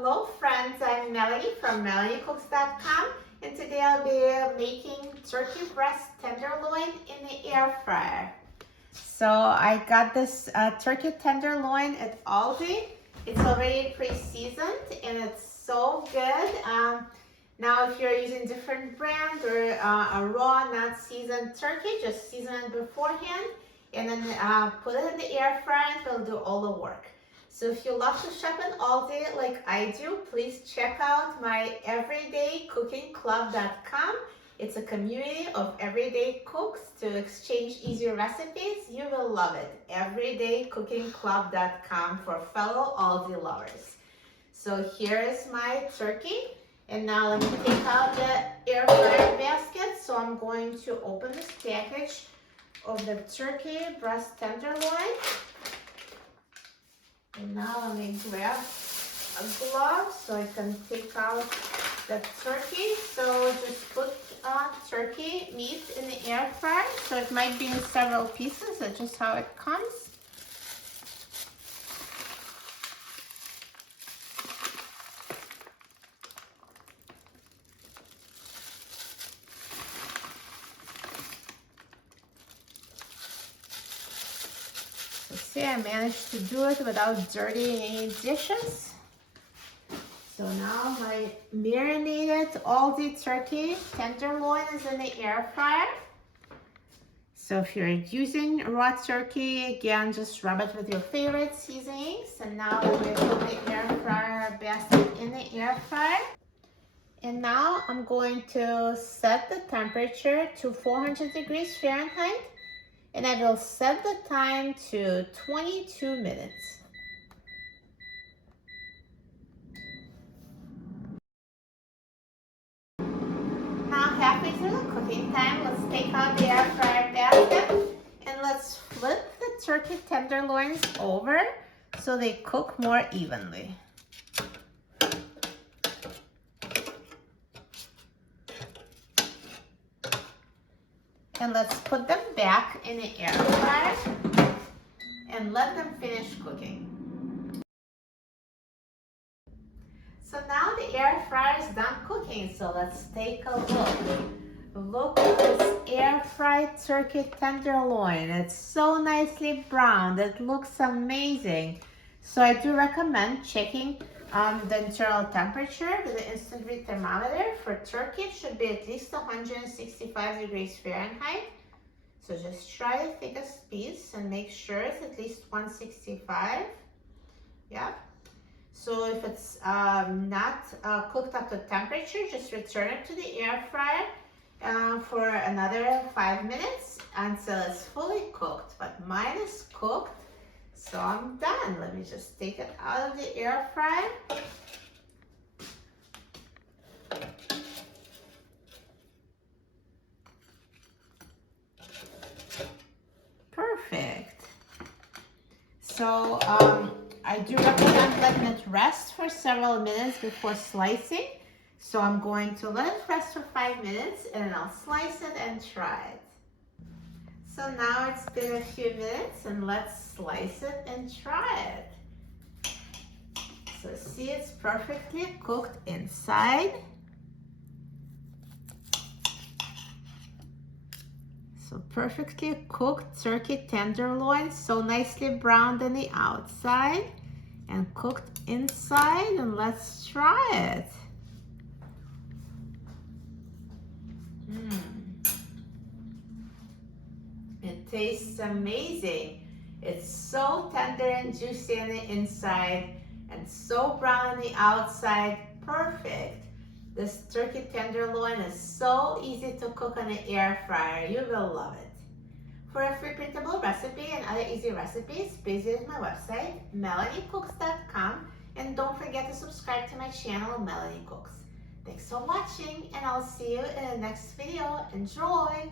Hello friends, I'm Melanie from melaniecooks.com, and today I'll be making turkey breast tenderloin in the air fryer. So I got this turkey tenderloin at Aldi. It's already pre-seasoned and it's so good. Now if you're using different brand or a raw, not seasoned turkey, just season it beforehand and then put it in the air fryer and it'll do all the work. So if you love to shop in Aldi like I do, please check out my everydaycookingclub.com. It's a community of everyday cooks to exchange easier recipes. You will love it. everydaycookingclub.com for fellow Aldi lovers. So here is my turkey. And now let me take out the air fryer basket. So I'm going to open this package of the turkey breast tenderloin. And now let me grab a glove so I can take out the turkey. So just put turkey meat in the air fryer. So it might be in several pieces. That's just how it comes. See, I managed to do it without dirtying any dishes. So now my marinated Aldi turkey tenderloin is in the air fryer. So if you're using raw turkey, again, just rub it with your favorite seasonings. And now we put the air fryer basket in the air fryer. And now I'm going to set the temperature to 400 degrees Fahrenheit. And I will set the time to 22 minutes. Now halfway through the cooking time, let's take out the air fryer basket and let's flip the turkey tenderloins over so they cook more evenly. And let's put them back in the air fryer and let them finish cooking. So now the air fryer is done cooking, so let's take a look. Look at this air fried turkey tenderloin. It's so nicely browned. It looks amazing. So I do recommend checking the internal temperature with the instant read thermometer. For turkey, it should be at least 165 degrees Fahrenheit. So just try the thickest piece and make sure it's at least 165. Yeah. So if it's not cooked up to temperature, just return it to the air fryer for another 5 minutes until it's fully cooked. But mine is cooked, so I'm done. Let me just take it out of the air fryer. Perfect. So I do recommend letting it rest for several minutes before slicing. So I'm going to let it rest for 5 minutes and then I'll slice it and try it. So now it's been a few minutes and let's slice it and try it. So see, it's perfectly cooked inside. So perfectly cooked turkey tenderloin, so nicely browned on the outside and cooked inside, and let's try it. It tastes amazing. It's so tender and juicy on the inside and so brown on the outside. Perfect. This turkey tenderloin is so easy to cook on the air fryer. You will love it. For a free printable recipe and other easy recipes, please visit my website, melaniecooks.com, and don't forget to subscribe to my channel, Melanie Cooks. Thanks for watching, and I'll see you in the next video. Enjoy!